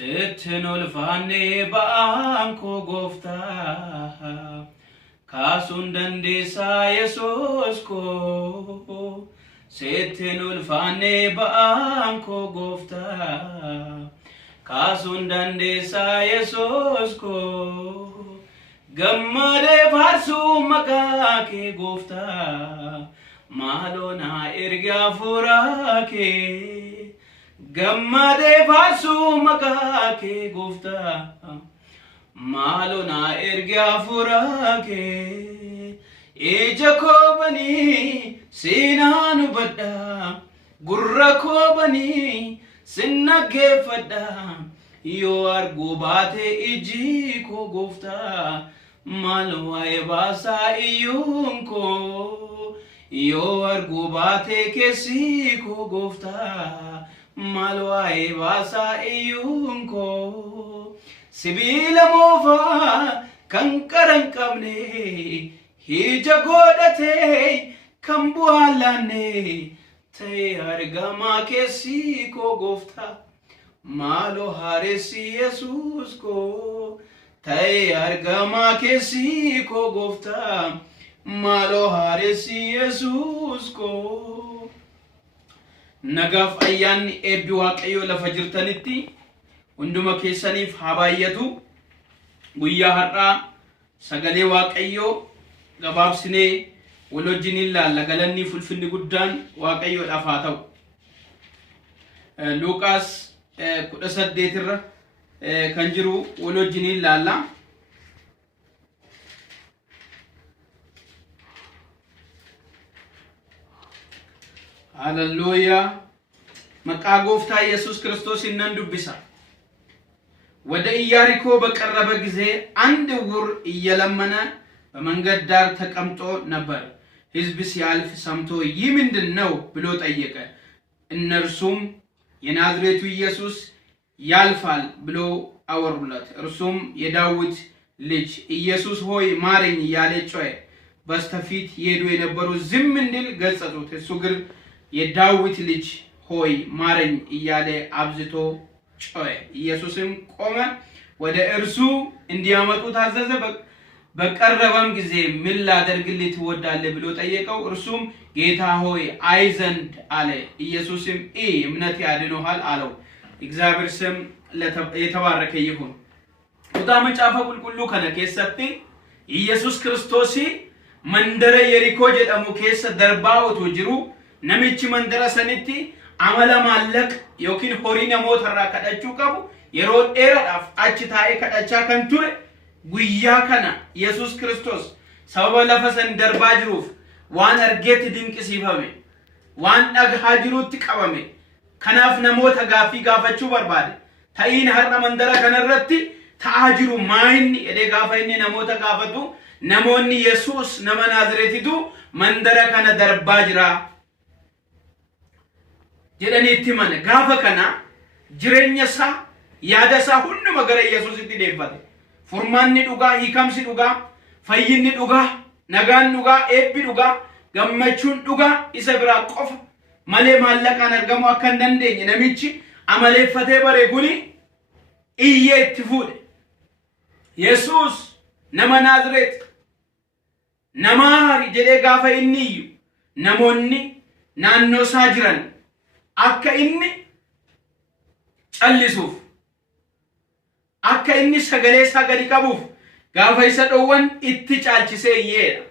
ስትኖልፋኔ በአንኮ ጎፍታ ካሱን ደንዴሳ የሶስኮ ስትኖልፋኔ በአንኮ ጎፍታ ካሱን ደንዴሳ የሶስኮ ገመዴ ፋርሱ መቃኬ ጎፍታ ማሎና ኤርጋ ፉራኬ ገመዴ ፋርሱ መቃኬ ጎፍታ ማሎና ኤርጋ ፉራኬ ኤጀኮ በኒ ሲናኑ በዳ ጉረኮ በኒ ስነጌፈዳ ዮ አርጉ ባቴ ኢጂኮ ጎፍታ ማልዋይ ባሳ ኢዩንኮ ዮ አርጉ ባቴ ኬሲኮ ጎፍታ ማልዋይ ባሳ ኢዩንኮ ሲቢለ ሞፋ ከንቀረን ቀብኔ ሂጀ ጎደቴ ከምቡሃላኔ ተይ አርጋማ ኬሲኮ ጎፍታ ማሎ ሃሬሲ ኢየሱስ ኮ ተይ አርጋማ ኬሲኮ ጎፍታ ማሎ ሃሬሲ ኢየሱስ ኮ ነጋፍ አያን ኤቢ ዋቀዮ ለፈጅርተንቲ ሁንዱመ ኬሰኒፍ ሀባየቱ ጉያ ሀራ ሰገሌ ዋቀዮ ገባብስኔ ወሎጅኒላ ለገለኒ ፉልፍኒ ጉዳን ዋቀዮ ዳፋተው ሉቃስ ኩደሰዴትረ ከንጅሩ ወሎጅኒላ አላ ሃሌሉያ መቃ ጎፍታ ኢየሱስ ክርስቶስ ይነንዱብሳ ወደ ኢያሪኮ በቀረበ ጊዜ አንድ ዕውር እየለመነ በመንገድ ዳር ተቀምጦ ነበር። ሕዝብ ሲያልፍ ሰምቶ ይህ ምንድነው ብሎ ጠየቀ። እነርሱም የናዝሬቱ ኢየሱስ ያልፋል ብሎ አወሩለት። እርሱም የዳዊት ልጅ ኢየሱስ ሆይ ማረኝ እያለ ጮኸ። በስተፊት ይሄዱ የነበሩ ዝም እንዲል ገሰጹት። እሱ ግን የዳዊት ልጅ ሆይ ማረኝ እያለ አብዝቶ ጮኸ። ኢየሱስም ቆመ፣ ወደ እርሱ እንዲያመጡ ታዘዘ። በቀረበም ጊዜ ምን ላደርግልህ ትወዳለህ ብሎ ጠየቀው። እርሱም ጌታ ሆይ አይ ዘንድ አለ። ኢየሱስም እምነት ያድኖሃል አለው። እግዚአብሔር ስም የተባረከ ይሁን። ቁጣ መጫፈ ቁልቁሉ ከነ ኬሰቲ ኢየሱስ ክርስቶስ መንደረ የሪኮ ጀደሙ ኬሰ ደርባውቱ ጅሩ ነሚቺ መንደረ ሰኒቲ አመለ ማለቅ ዮኪን ሆሪ ነሞት ራ ከዳቹ ቀቡ የሮ ዴራዳፍ አቺ ታኤ ከዳቻ ከንቱረ ጉያ ከና ኢየሱስ ክርስቶስ ሰበበ ለፈሰን ደርባ ጅሩፍ ዋን አርጌት ድንቅ ሲፈሜ ዋን ዳግሃ ጅሩት ቀበሜ ከናፍ ነሞት ጋፊ ጋፈቹ በርባደ ታይን ሀርና መንደረ ከነረቲ ታአጅሩ ማይን የደ ጋፋይኒ ነሞት ጋፈቱ ነሞኒ ኢየሱስ ነመናዝሬቲቱ መንደረ ከነ ደርባ ጅራ jedhaniitti mane gaafa kana jireenya isaa yaada isaa hunduma gara Yesuusitti deeffate. Furmaanni dhugaa, hiikamsi dhugaa, fayyinni dhugaa, nagaan dhugaa, eebbi dhugaa, gammachuun dhugaa isa biraa qofa malee maallaqaan argamuu akka hin dandeenye namichi amaleeffatee bare kuni iyyee itti fuudhe. Yesuus nama Naazreet nama hari jedhee gaafa inni iyyu namoonni naannoo isaa jiran akka inni callisuuf akka inni sagalee isaa gadi qabuuf gaafa isa dhowwan itti caalchisee yeedha.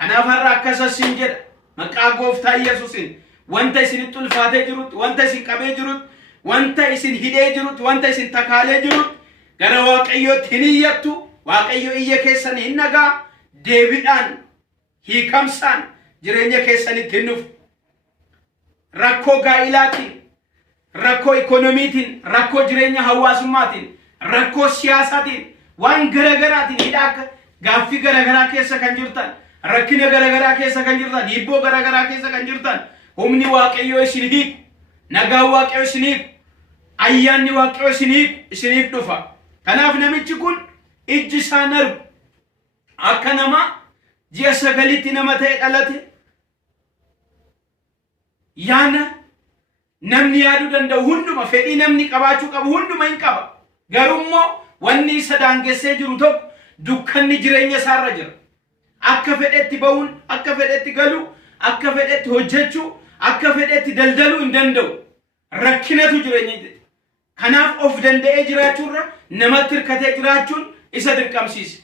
Kanaaf har'a akkasasin jedha maqaa gooftaa Yesuusin wanta isinitti ulfaatee jirutti, wanta isin qabee jirutti, wanta isin hidhee jirutti, wanta isin takaalee jirutti gara Waaqayyootti hin iyyattu. Waaqayyo iyya keessan hin nagaa, deebiidhaan hiikamsaan jireenya keessanitti hin dhufu. Rakkoo gaa'ilaatiin, rakkoo ikonomiitiin, rakkoo jireenya hawaasumaatiin, rakkoo siyaasaatiin, waan garagaraatiin hidhaa gaaffii garagaraa keessa kan jirtan, rakkina garagaraa keessa kan jirtan, hibboo garagaraa keessa kan jirtan, humni Waaqayyoo isin hiiku, nagaan Waaqayyoo isin hiiku, ayyaanni Waaqayyoo isin hiiku isiniif dhufa. Kanaaf namichi kun ijji isaa narbu akka nama ji'a sagalitti nama ta'e dhalate yaana namni yaaduu danda'u hunduma fedhii namni qabaachuu qabu hunduma hin qaba. garummo wanni isa daangessee jiru tokko dukkanni jireenya isaarra jira. Akka fedhetti ba'uun, akka fedhetti galuu, akka fedhetti hojjechuu, akka fedhetti daldaluu hin danda'u. Rakkinatu jireenya. Kanaaf of danda'ee jiraachuurra namatti hirkatee jiraachuun isa dirqamsiise.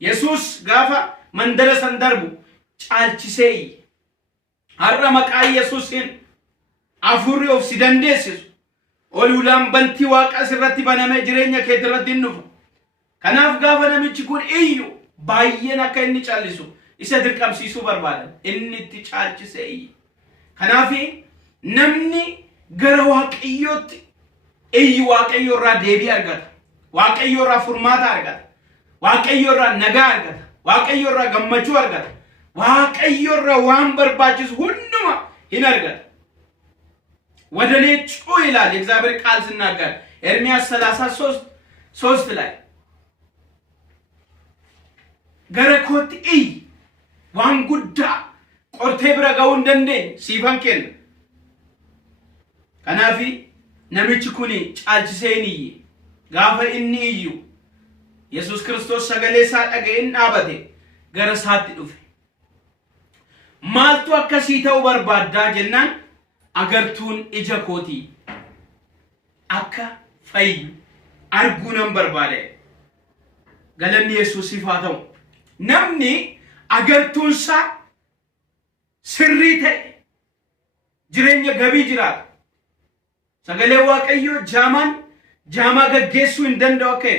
Yesuus gaafa mandara san darbu caalchisee har'a maqaa Yesuusiin afurri of si dandeessisu olulaan bantii Waaqa sirratti banamee jireenya kee irratti hin dhufu. Kanaaf gaafa namichi kun iyyu baay'een akka inni caallisu isa dirqamsiisuu barbaadan inni itti caalchisee. Kanaaf namni gara Waaqayyootti iyyu Waaqayyo irraa deebii argata. Waaqayyo irraa furmaata argata. Waaqayyo irraa nagaa argata. Waaqayyo irraa gammachuu argata. Waaqayyo irraa waan barbaachisu hunduma hin argata. ወደኔ ጩ ይላል የእግዚአብሔር ቃል ሲናገር ኤርምያስ 33:3 ላይ ገረኮት ዋን ጉዳ ቆርቴ ብረጋው እንደንዴ ሲፈንከን ከናፊ ነምች ኩኒ ጫልችሴኒ ጋፈ እኒ እዩ ኢየሱስ ክርስቶስ ሰገሌሳ ዳገይን አበቴ ገረሳት ዱፍ ማልቱ አከሲተው በርባዳ ጀናን agartuun ija kooti akka fayyu arguunan barbaade galanni Yesuusiif haa ta'u. Namni agartuunsa sirrii ta'e jireenya gabii jiraata. Sagalee Waaqayyoo jaamaa gaggeessuu hin danda'u akka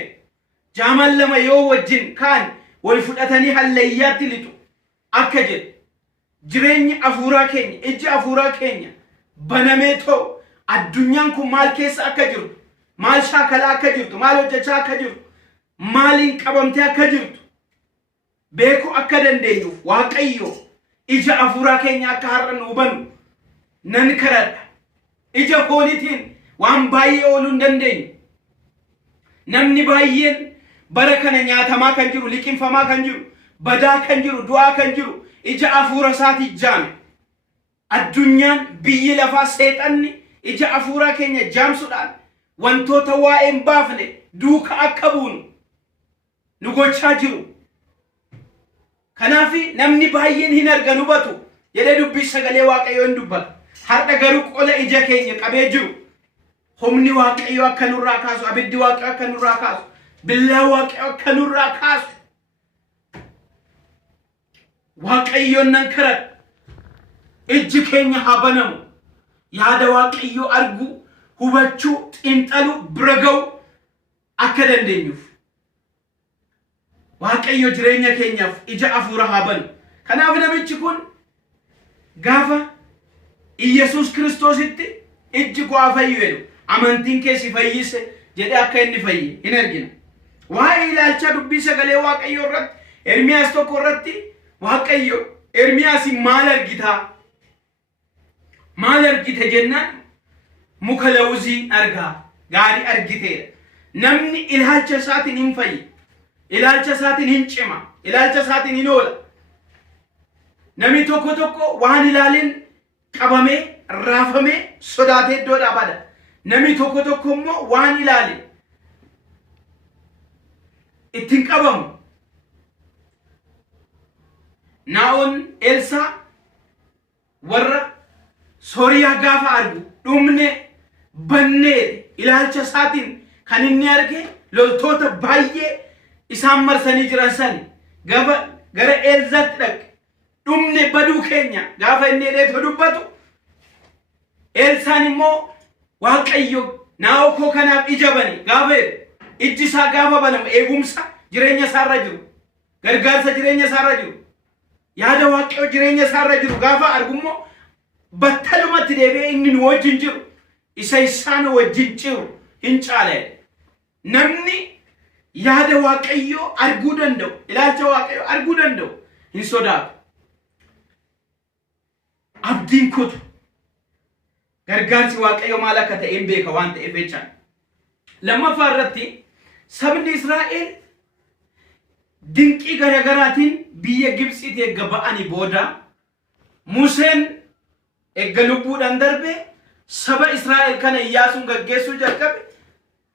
jaamaan lama yoo wajjin kaan wal fudhatanii hallayyaatti lixu akka jedhu jireenyi afuuraa keenya iji afuuraa keenya banameeto addunyaan kun maal keessa akka jirtu maal shaakala akka jirtu maal hojjechaa akka jirtu maaliin qabamtee akka jirtu beeku akka dandeenyuuf Waaqayyo ija afuuraa keenya akka har'a nu hubanu nan kadhadha. Ija foonitiin waan baay'ee ooluu hin dandeenyu. Namni baay'een bara kana nyaatamaa kan jiru liqinfamaa kan jiru badaa kan jiru du'aa kan jiru ija afuura isaati jaame. Addunyaan biyyi lafaa seexanni ija afuuraa keenya jaamsuudhaan wantoota waa'een baafne duuka akka buunu nu gochaa jiru. Kanaaf namni baay'een hin argan hubatu jedhee dubbii sagalee Waaqayyoo hin dubbatu. Har'a garuu qola ija keenya qabee jiru humni Waaqayyoo akka nurraa kaasu abiddi Waaqayyoo akka nurraa kaasu billaa Waaqayyoo akka nurraa kaasu Waaqayyoon nan kadhadha. Iji keenya haa banamu yaada Waaqayyoo argu hubachuu xiinxaluu bira ga'u akka dandeenyuuf Waaqayyo jireenya keenyaaf ija afuura haa banu. Kanaaf namichi kun gaafa Yesuus Kiristoositti iji koo haa fayyu jedhu amantiin kee si fayyise jedhee akka inni fayye hin argina. Waa'ee ilaalcha dubbii sagalee Waaqayyoo irratti Ermiyaas tokko irratti Waaqayyo Ermiyaas maal argitaa? maal argite jennaan muka lawuzii argaa gaarii argiteedha. Namni ilaalcha isaatiin hin fayyi, ilaalcha isaatiin hin cima, ilaalcha isaatiin hin oola. Namni tokko waan ilaaleen qabamee raafamee sodaatee iddoodhaa bada. Namni tokko immoo waan ilaale ittiin qabamu. Naa'on Elsaa warra Sooriyaa gaafa argu dhumne bannee ilaalcha isaatiin kan inni arge loltoota baay'ee isaan marsanii jiran san gaafa gara Elzaatti dhaqe dhumne baduu keenya gaafa inni dheeto dubbatu Elsaan immoo Waaqayyo naa'oo koo kanaaf ija bani gaafa iji isaa gaafa banamu eegumsa jireenya isaarra jiru gargaarsa jireenya isaarra jiru yaada Waaqayyo jireenya isaarra jiru gaafa argummoo battalumatti deebi'ee inni nu wajjin jiru isa isaan wajjin jiru hin caale. Namni yaada Waaqayyoo arguu danda'u ilaalcha Waaqayyoo arguu danda'u hin sodaatu. Abdiin kutu gargaarsi Waaqayyoo maal akka ta'e hin beeka waan ta'eef jechaan. Lammaffaa irratti sabni Israa'el dinqii garaagaraatiin biyya Gibxiitti eegga ba'anii booda Museen eegga lubbuudhaan darbe saba Israa'el kana Iyyaasuun gaggeessuu jalqabe.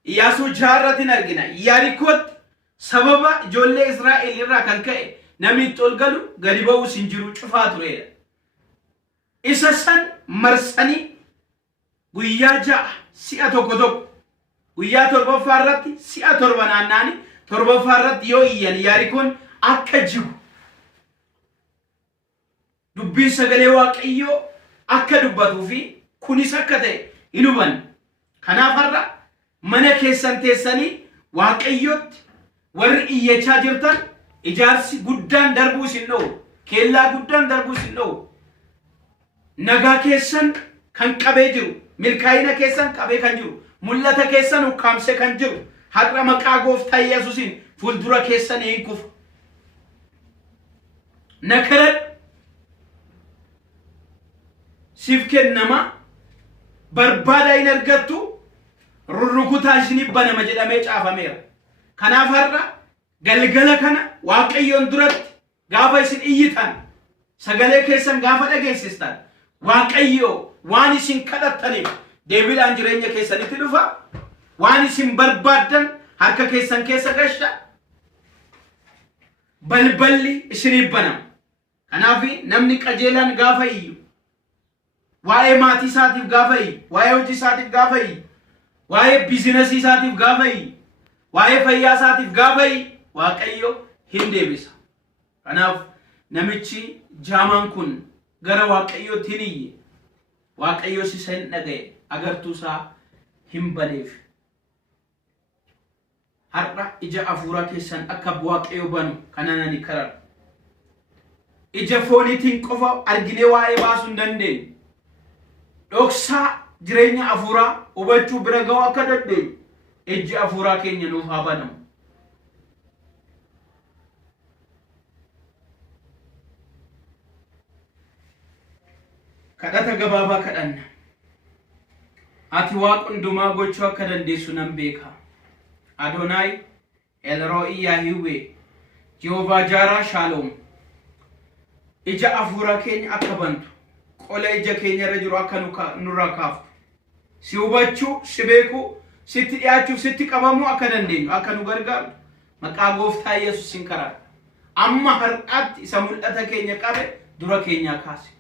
Iyyasuu jaarratiin argina. Yarikoot sababa ijoollee Israa'el irraa kan ka'e namni ol galu gadi ba'uu sin jiru cufaa tureedha. Isa san marsanii guyyaa ja'a si'a tokko guyyaa torbaffaa irratti si'a torba naannaani torbaffaa irratti yoo iyyan Yarikoon akka jigu dubbiin sagalee Waaqayyoo akka dubbatuu fi kunis akka ta'e hin hubanne. Kanaaf har'a mana keessan teessanii Waaqayyootti warri iyyachaa jirtan ijaarsi guddaan darbuu isin dha'u, keellaa guddaan darbuu isin dha'u. Nagaa keessan kan qabee jiru, milkaa'ina keessan qabee kan jiru, mul'ata keessan ukkaamsee kan jiru, har'a maqaa Gooftaa Yesuusiin fuuldura keessan hin kufu. Nakaradhu siif kennama barbaada hin argattu rurrukutaa isinii banama jedhamee caafameera. Kanaaf har'a galgala kana Waaqayyoon duratti gaafa isin iyyitan sagalee keessan gaafa dhageessistan Waaqayyoo waan isin kadhattaniif deebiidhaan jireenya keessanitti dhufa. Waan isin barbaaddan harka keessan keessa gasha. Balballi isinii banama. Kanaaf namni qajeelaan gaafa iyyu waa'ee maatii isaatiif gaafa iyyu, waa'ee hojii isaatiif gaafa iyyu, waa'ee biizinasii isaatiif gaafa iyyu, waa'ee fayyaa isaatiif gaafa iyyu Waaqayyo hin deebisa. Kanaaf namichi jaamaan kun gara Waaqayyootti hin iyye. Waaqayyo isa hin dhaga'e agartuu isaa hin baneef. Har'a ija hafuuraa keessan akka Waaqayyo banu kana nani karar. Ija fooniitiin qofa arginee waa'ee baasuu hin dandeenye. Dhoksaa jireenya hafuuraa hubachuu bira ga'uu akka dandeenyu iji hafuuraa keenya nuuf haa banamu. Kadhata gabaabaa kadhanna. Ati Waaqa hundumaa gochuu akka dandeessu nan beeka. Adonai Elroi Yahweh Jehovah Jireh Shalom. Ija hafuuraa keenya akka bantu qola ija keenya irra jiru akka nurraa kaaftu. Si hubachuu, si beekuu, sitti dhiyaachuuf, sitti qabamuu akka dandeenyu akka nu gargaaru maqaa Gooftaa Yesuusiin kadhadha. Amma har'aatti isa mul'ata keenya qabe dura keenya kaase.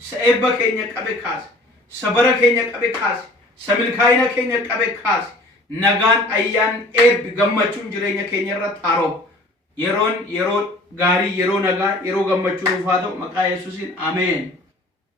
Isa eebba keenya qabe kaase. Isa bara keenya qabe kaase. Isa milkaa'ina keenya qabe kaase. Nagaan ayyaan eebbi gammachuun jireenya keenya irratti haaroo. Yeroon yeroo gaarii, yeroo nagaa, yeroo gammachuu nuuf haa ta'u maqaa Yesuusiin ameen.